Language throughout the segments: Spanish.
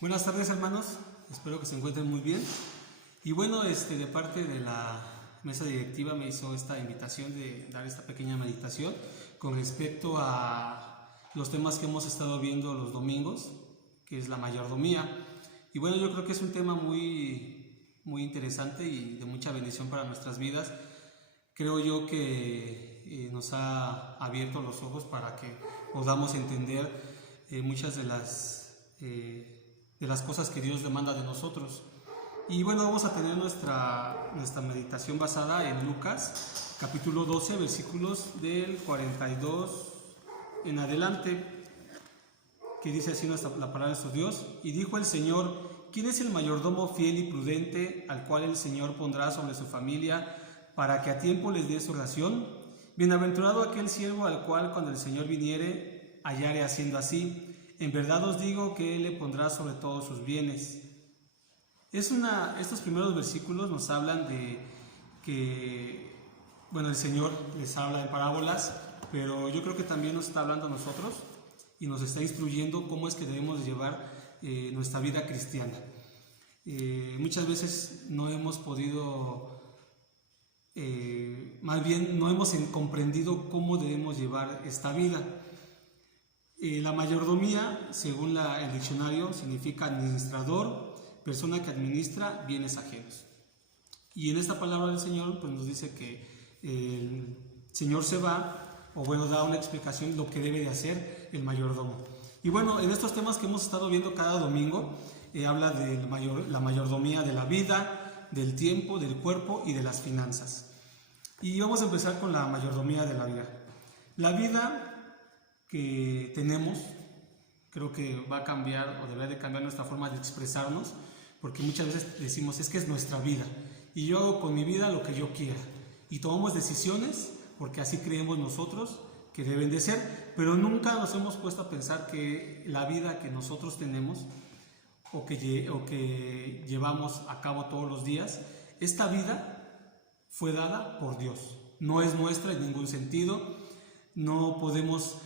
Buenas tardes, hermanos, espero que se encuentren muy bien. Y bueno, de parte de la mesa directiva me hizo esta invitación de dar esta pequeña meditación con respecto a los temas que hemos estado viendo los domingos, que es la mayordomía. Y bueno, yo creo que es un tema muy interesante y de mucha bendición para nuestras vidas. Creo yo que nos ha abierto los ojos para que podamos entender muchas de las cosas que Dios demanda de nosotros. Y bueno, vamos a tener nuestra meditación basada en Lucas, capítulo 12, versículos del 42 en adelante, que dice así la palabra de nuestro Dios. Y dijo el Señor: ¿quién es el mayordomo fiel y prudente al cual el Señor pondrá sobre su familia para que a tiempo les dé su ración? Bienaventurado aquel siervo al cual cuando el Señor viniere hallare haciendo así. En verdad os digo que Él le pondrá sobre todos sus bienes. Estos primeros versículos nos hablan de que, bueno, el Señor les habla en parábolas, pero yo creo que también nos está hablando a nosotros y nos está instruyendo cómo es que debemos llevar nuestra vida cristiana. Muchas veces no hemos podido, más bien no hemos comprendido cómo debemos llevar esta vida. La mayordomía, según el diccionario, significa administrador, persona que administra bienes ajenos. Y en esta palabra del Señor pues nos dice que el Señor se va, o bueno, da una explicación de lo que debe de hacer el mayordomo. Y bueno, en estos temas que hemos estado viendo cada domingo, habla de la mayordomía de la vida, del tiempo, del cuerpo y de las finanzas. Y vamos a empezar con la mayordomía de la vida. La vida que tenemos, creo que va a cambiar o deberá de cambiar nuestra forma de expresarnos, porque muchas veces decimos, es que es nuestra vida y yo hago con mi vida lo que yo quiera, y tomamos decisiones porque así creemos nosotros que deben de ser, pero nunca nos hemos puesto a pensar que la vida que nosotros tenemos o que llevamos a cabo todos los días, esta vida fue dada por Dios, no es nuestra en ningún sentido, no podemos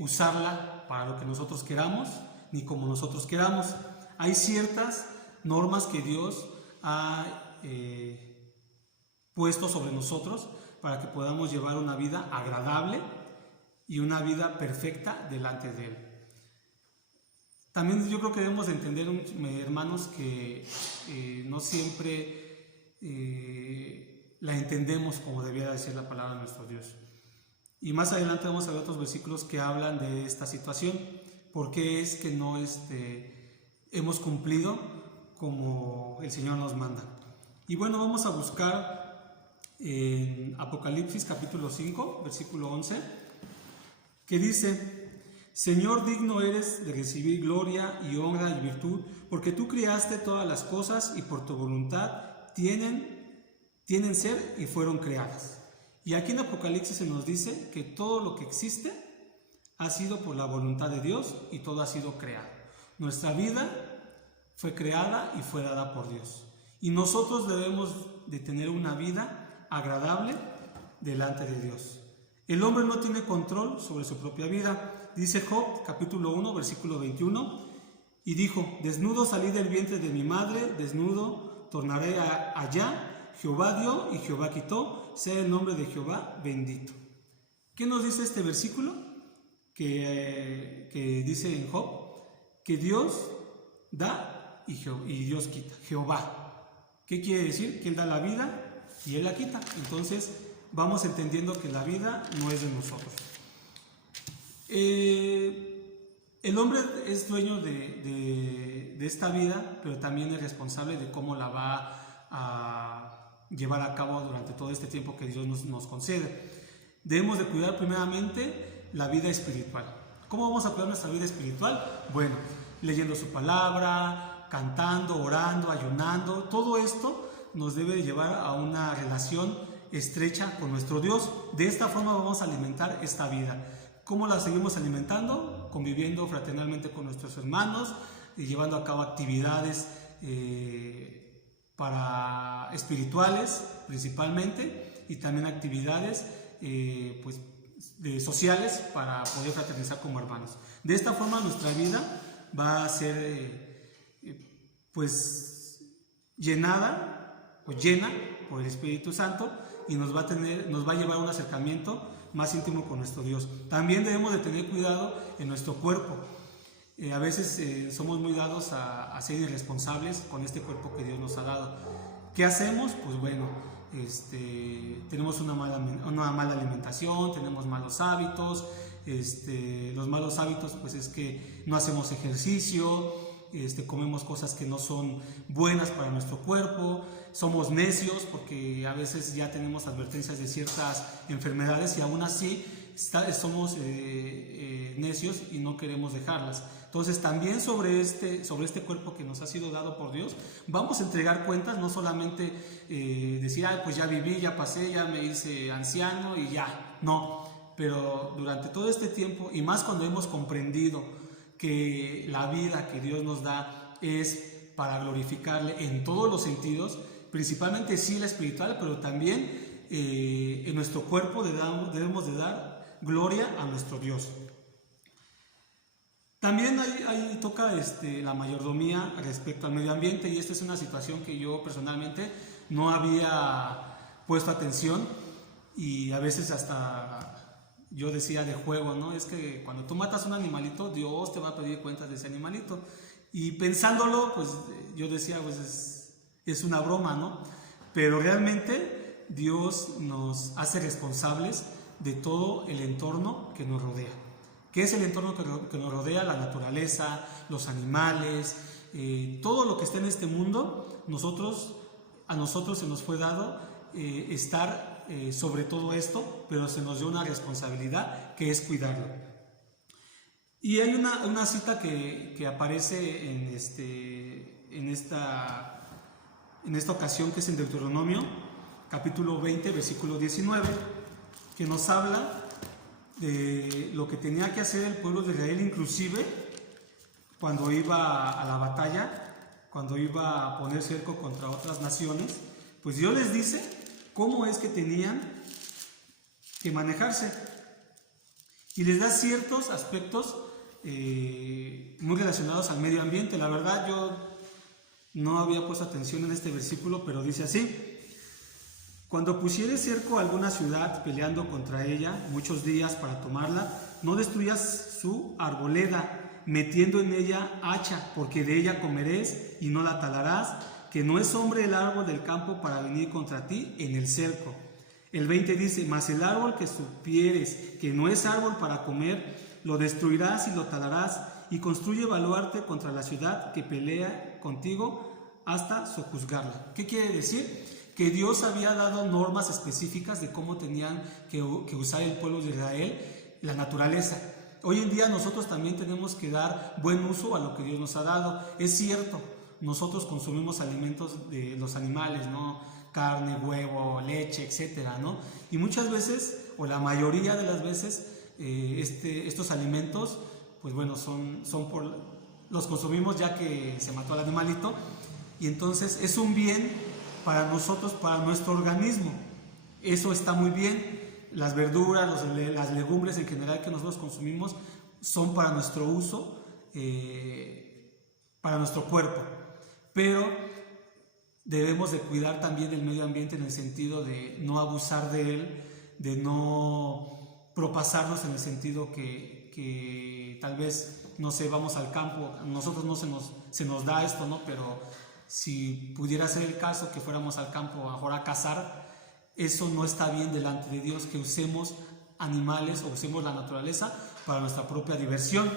usarla para lo que nosotros queramos ni como nosotros queramos. Hay ciertas normas que Dios ha puesto sobre nosotros para que podamos llevar una vida agradable y una vida perfecta delante de Él. También yo creo que debemos de entender, hermanos, que no siempre la entendemos como debiera decir la palabra de nuestro Dios. Y más adelante vamos a ver otros versículos que hablan de esta situación. ¿Por qué es que no hemos cumplido como el Señor nos manda? Y bueno, vamos a buscar en Apocalipsis capítulo 5, versículo 11, que dice: Señor, digno eres de recibir gloria y honra y virtud, porque tú creaste todas las cosas y por tu voluntad tienen ser y fueron creadas. Y aquí en Apocalipsis se nos dice que todo lo que existe ha sido por la voluntad de Dios y todo ha sido creado. Nuestra vida fue creada y fue dada por Dios. Y nosotros debemos de tener una vida agradable delante de Dios. El hombre no tiene control sobre su propia vida. Dice Job, capítulo 1, versículo 21, y dijo: desnudo salí del vientre de mi madre, desnudo tornaré allá. Jehová dio y Jehová quitó, sea el nombre de Jehová bendito. ¿Qué nos dice este versículo? Que dice en Job que Dios da y Dios quita. Jehová. ¿Qué quiere decir? Que Él da la vida y Él la quita. Entonces vamos entendiendo que la vida no es de nosotros. El hombre es dueño de esta vida, pero también es responsable de cómo la va a llevar a cabo durante todo este tiempo que Dios nos concede. Debemos de cuidar primeramente la vida espiritual. ¿Cómo vamos a cuidar nuestra vida espiritual? Bueno, leyendo su palabra, cantando, orando, ayunando. Todo esto nos debe llevar a una relación estrecha con nuestro Dios. De esta forma vamos a alimentar esta vida. ¿Cómo la seguimos alimentando? Conviviendo fraternalmente con nuestros hermanos y llevando a cabo actividades para espirituales principalmente, y también actividades sociales para poder fraternizar como hermanos. De esta forma nuestra vida va a ser pues llenada o llena por el Espíritu Santo y nos va a llevar a un acercamiento más íntimo con nuestro Dios. También debemos de tener cuidado en nuestro cuerpo. A veces somos muy dados a ser irresponsables con este cuerpo que Dios nos ha dado. ¿Qué hacemos? Pues bueno, tenemos una mala alimentación, tenemos malos hábitos. Los malos hábitos pues es que no hacemos ejercicio, comemos cosas que no son buenas para nuestro cuerpo, somos necios porque a veces ya tenemos advertencias de ciertas enfermedades y aún así somos necios y no queremos dejarlas. Entonces también sobre este cuerpo que nos ha sido dado por Dios, vamos a entregar cuentas, no solamente decir, pues ya viví, ya pasé, ya me hice anciano y ya, no. Pero durante todo este tiempo, y más cuando hemos comprendido que la vida que Dios nos da es para glorificarle en todos los sentidos, principalmente sí la espiritual, pero también en nuestro cuerpo debemos de dar gloria a nuestro Dios. También ahí toca la mayordomía respecto al medio ambiente, y esta es una situación que yo personalmente no había puesto atención, y a veces hasta yo decía de juego, ¿no? Es que cuando tú matas un animalito, Dios te va a pedir cuentas de ese animalito. Y pensándolo, pues yo decía, pues es una broma, ¿no? Pero realmente Dios nos hace responsables de todo el entorno que nos rodea. ¿Qué es el entorno que nos rodea? La naturaleza, los animales, todo lo que está en este mundo. A nosotros se nos fue dado estar sobre todo esto, pero se nos dio una responsabilidad que es cuidarlo. Y hay una cita que aparece en esta ocasión, que es en Deuteronomio, capítulo 20, versículo 19, que nos habla de lo que tenía que hacer el pueblo de Israel, inclusive cuando iba a la batalla, cuando iba a poner cerco contra otras naciones. Pues Dios les dice cómo es que tenían que manejarse, y les da ciertos aspectos muy relacionados al medio ambiente. La verdad, yo no había puesto atención en este versículo, pero dice así: cuando pusieres cerco a alguna ciudad peleando contra ella muchos días para tomarla, no destruyas su arboleda metiendo en ella hacha, porque de ella comerés y no la talarás, que no es hombre el árbol del campo para venir contra ti en el cerco. El 20 dice: mas el árbol que supieres que no es árbol para comer, lo destruirás y lo talarás, y construye baluarte contra la ciudad que pelea contigo hasta sojuzgarla. ¿Qué quiere decir? Que Dios había dado normas específicas de cómo tenían que usar el pueblo de Israel la naturaleza. Hoy en día nosotros también tenemos que dar buen uso a lo que Dios nos ha dado. Es cierto, nosotros consumimos alimentos de los animales, ¿no? Carne, huevo, leche, etcétera, ¿no? Y muchas veces, o la mayoría de las veces, estos alimentos, pues bueno, los consumimos ya que se mató al animalito, y entonces es un bien para nosotros, para nuestro organismo. Eso está muy bien. Las verduras, las legumbres en general que nosotros consumimos son para nuestro uso, para nuestro cuerpo. Pero debemos de cuidar también del medio ambiente en el sentido de no abusar de él, de no propasarnos en el sentido que tal vez, no sé, vamos al campo, a nosotros no se nos da esto, ¿no? Pero si pudiera ser el caso que fuéramos al campo ahora a cazar, eso no está bien delante de Dios, que usemos animales o usemos la naturaleza para nuestra propia diversión.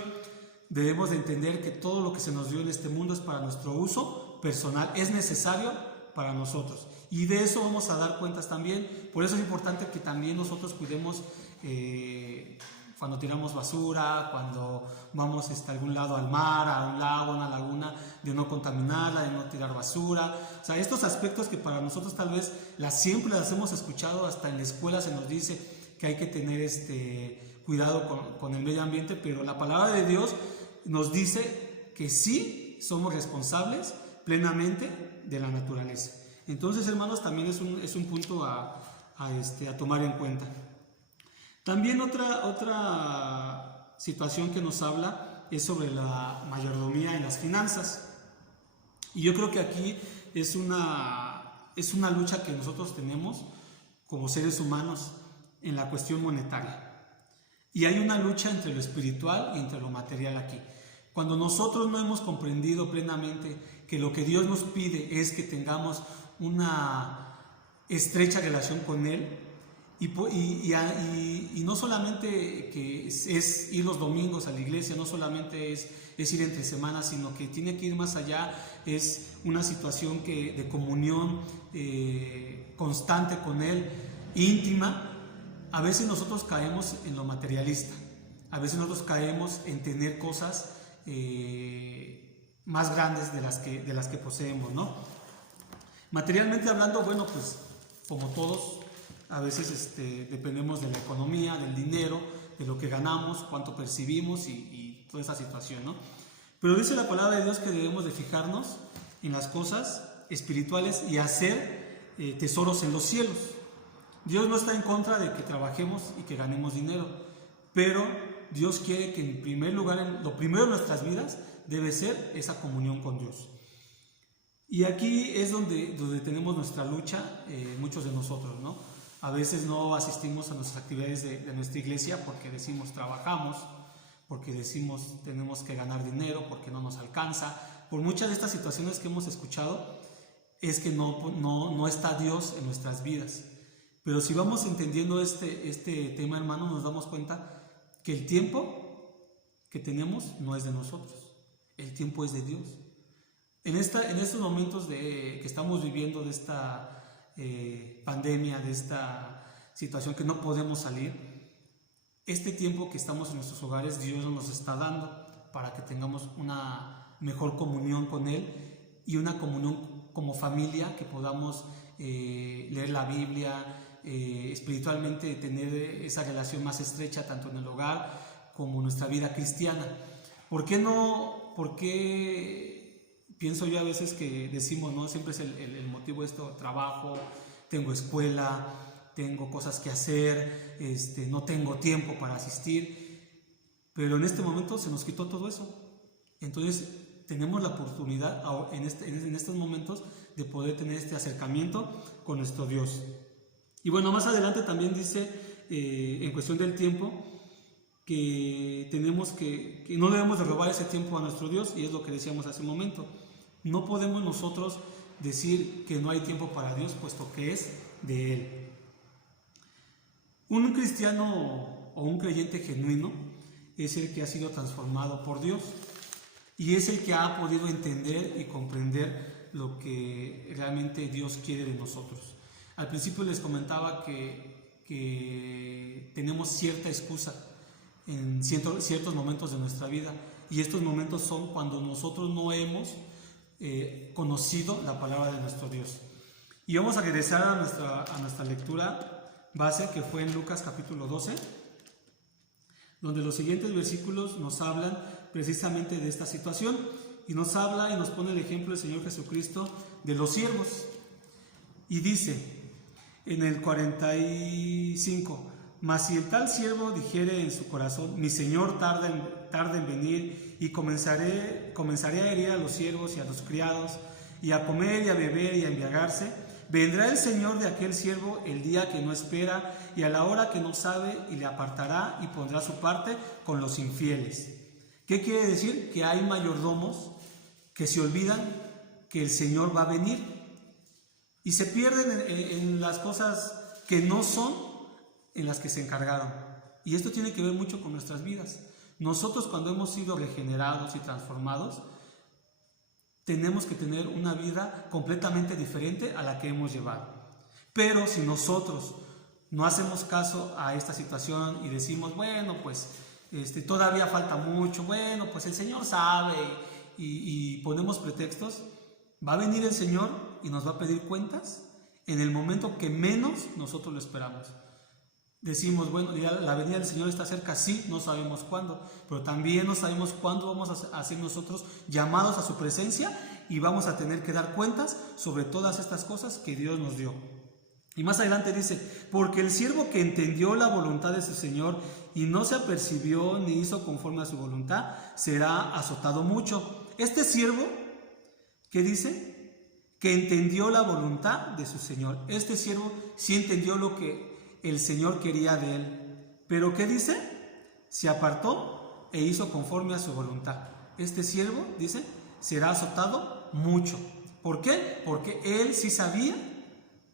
Debemos de entender que todo lo que se nos dio en este mundo es para nuestro uso personal, es necesario para nosotros, y de eso vamos a dar cuentas también. Por eso es importante que también nosotros cuidemos cuando tiramos basura, cuando vamos a algún lado, al mar, a un lago, a una laguna, de no contaminarla, de no tirar basura. O sea, estos aspectos que para nosotros tal vez siempre las hemos escuchado, hasta en la escuela se nos dice que hay que tener cuidado con el medio ambiente, pero la palabra de Dios nos dice que sí somos responsables plenamente de la naturaleza. Entonces, hermanos, también es un punto a tomar en cuenta. También otra situación que nos habla es sobre la mayordomía en las finanzas. Y yo creo que aquí es una lucha que nosotros tenemos como seres humanos en la cuestión monetaria. Y hay una lucha entre lo espiritual y entre lo material aquí. Cuando nosotros no hemos comprendido plenamente que lo que Dios nos pide es que tengamos una estrecha relación con Él, y no solamente que es ir los domingos a la iglesia, no solamente es ir entre semanas, sino que tiene que ir más allá, es una situación de comunión constante con Él, íntima. A veces nosotros caemos en lo materialista, a veces nosotros caemos en tener cosas más grandes de las que poseemos, ¿no? Materialmente hablando, bueno, pues como todos, a veces dependemos de la economía, del dinero, de lo que ganamos, cuánto percibimos y toda esa situación, ¿no? Pero dice la palabra de Dios que debemos de fijarnos en las cosas espirituales y hacer tesoros en los cielos. Dios no está en contra de que trabajemos y que ganemos dinero, pero Dios quiere que en primer lugar, lo primero en nuestras vidas debe ser esa comunión con Dios. Y aquí es donde tenemos nuestra lucha, muchos de nosotros, ¿no? A veces no asistimos a nuestras actividades de nuestra iglesia porque decimos trabajamos, porque decimos tenemos que ganar dinero, porque no nos alcanza. Por muchas de estas situaciones que hemos escuchado es que no está Dios en nuestras vidas. Pero si vamos entendiendo este tema, hermano, nos damos cuenta que el tiempo que tenemos no es de nosotros, el tiempo es de Dios. En estos momentos que estamos viviendo de esta pandemia, de esta situación que no podemos salir, este tiempo que estamos en nuestros hogares, Dios nos está dando para que tengamos una mejor comunión con Él y una comunión como familia, que podamos leer la Biblia, espiritualmente tener esa relación más estrecha tanto en el hogar como en nuestra vida cristiana. ¿Por qué pienso yo a veces que decimos, no? Siempre es el motivo esto: trabajo, tengo escuela, tengo cosas que hacer, no tengo tiempo para asistir, pero en este momento se nos quitó todo eso. Entonces tenemos la oportunidad en estos momentos de poder tener este acercamiento con nuestro Dios. Y bueno, más adelante también dice, en cuestión del tiempo, que no debemos de robar ese tiempo a nuestro Dios, y es lo que decíamos hace un momento. No podemos nosotros decir que no hay tiempo para Dios, puesto que es de Él. Un cristiano o un creyente genuino es el que ha sido transformado por Dios y es el que ha podido entender y comprender lo que realmente Dios quiere de nosotros. Al principio les comentaba que tenemos cierta excusa en ciertos momentos de nuestra vida, y estos momentos son cuando nosotros no hemos conocido la palabra de nuestro Dios. Y vamos a regresar a nuestra lectura base, que fue en Lucas capítulo 12, donde los siguientes versículos nos hablan precisamente de esta situación, y nos habla y nos pone el ejemplo del Señor Jesucristo de los siervos. Y dice en el 45: mas si el tal siervo dijere en su corazón, mi señor tarda en venir, y comenzaré a herir a los siervos y a los criados, y a comer y a beber y a embriagarse, vendrá el señor de aquel siervo el día que no espera y a la hora que no sabe, y le apartará y pondrá su parte con los infieles. ¿Qué quiere decir? Que hay mayordomos que se olvidan que el Señor va a venir y se pierden en las cosas que no son en las que se encargaron. Y esto tiene que ver mucho con nuestras vidas. Nosotros, cuando hemos sido regenerados y transformados, tenemos que tener una vida completamente diferente a la que hemos llevado. Pero si nosotros no hacemos caso a esta situación y decimos, bueno, pues todavía falta mucho, bueno, pues el Señor sabe, y ponemos pretextos, va a venir el Señor y nos va a pedir cuentas en el momento que menos nosotros lo esperamos. Decimos, bueno, ya la venida del Señor está cerca, sí, no sabemos cuándo, pero también no sabemos cuándo vamos a ser nosotros llamados a su presencia y vamos a tener que dar cuentas sobre todas estas cosas que Dios nos dio. Y más adelante dice, porque el siervo que entendió la voluntad de su Señor y no se apercibió ni hizo conforme a su voluntad, será azotado mucho. Este siervo, ¿qué dice? Que entendió la voluntad de su Señor. Este siervo sí entendió lo que el Señor quería de él. Pero ¿qué dice? Se apartó e hizo conforme a su voluntad. Este siervo, dice, será azotado mucho. ¿Por qué? Porque él sí sabía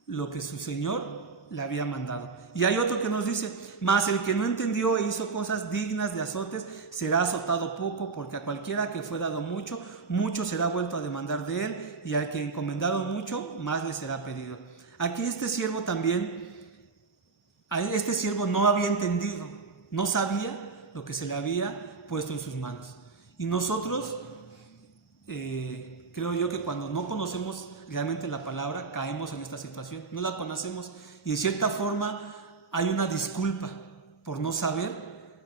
lo que su Señor le había mandado. Y hay otro que nos dice, mas el que no entendió e hizo cosas dignas de azotes, será azotado poco, porque a cualquiera que fue dado mucho, mucho será vuelto a demandar de él, y al que encomendado mucho, más le será pedido. Aquí este siervo también, este siervo no había entendido, no sabía lo que se le había puesto en sus manos. Y nosotros, creo yo que cuando no conocemos realmente la palabra, caemos en esta situación, no la conocemos y en cierta forma hay una disculpa por no saber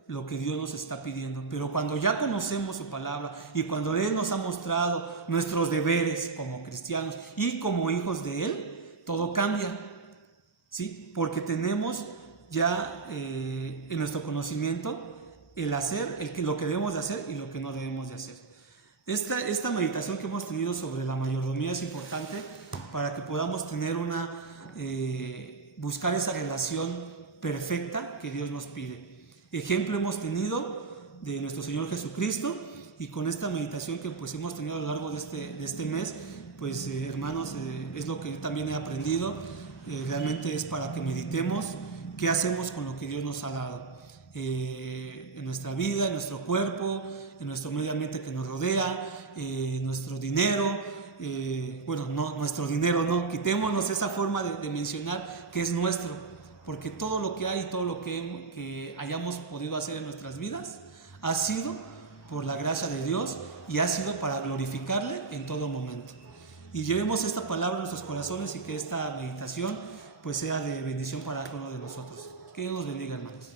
lo que Dios nos está pidiendo. Pero cuando ya conocemos su palabra y cuando Él nos ha mostrado nuestros deberes como cristianos y como hijos de Él, todo cambia, ¿sí? Porque tenemos ya en nuestro conocimiento el hacer, lo que debemos de hacer y lo que no debemos de hacer. Esta meditación que hemos tenido sobre la mayordomía es importante para que podamos tener buscar esa relación perfecta que Dios nos pide. Ejemplo hemos tenido de nuestro Señor Jesucristo, y con esta meditación que pues hemos tenido a lo largo de este mes, pues hermanos, es lo que yo también he aprendido. Realmente es para que meditemos qué hacemos con lo que Dios nos ha dado. En nuestra vida, en nuestro cuerpo, en nuestro medio ambiente que nos rodea, nuestro dinero, nuestro dinero no, quitémonos esa forma de mencionar que es nuestro, porque todo lo que hay, todo lo que hayamos podido hacer en nuestras vidas ha sido por la gracia de Dios y ha sido para glorificarle en todo momento. Y llevemos esta palabra en nuestros corazones y que esta meditación pues sea de bendición para cada uno de nosotros. Que Dios nos bendiga, hermanos.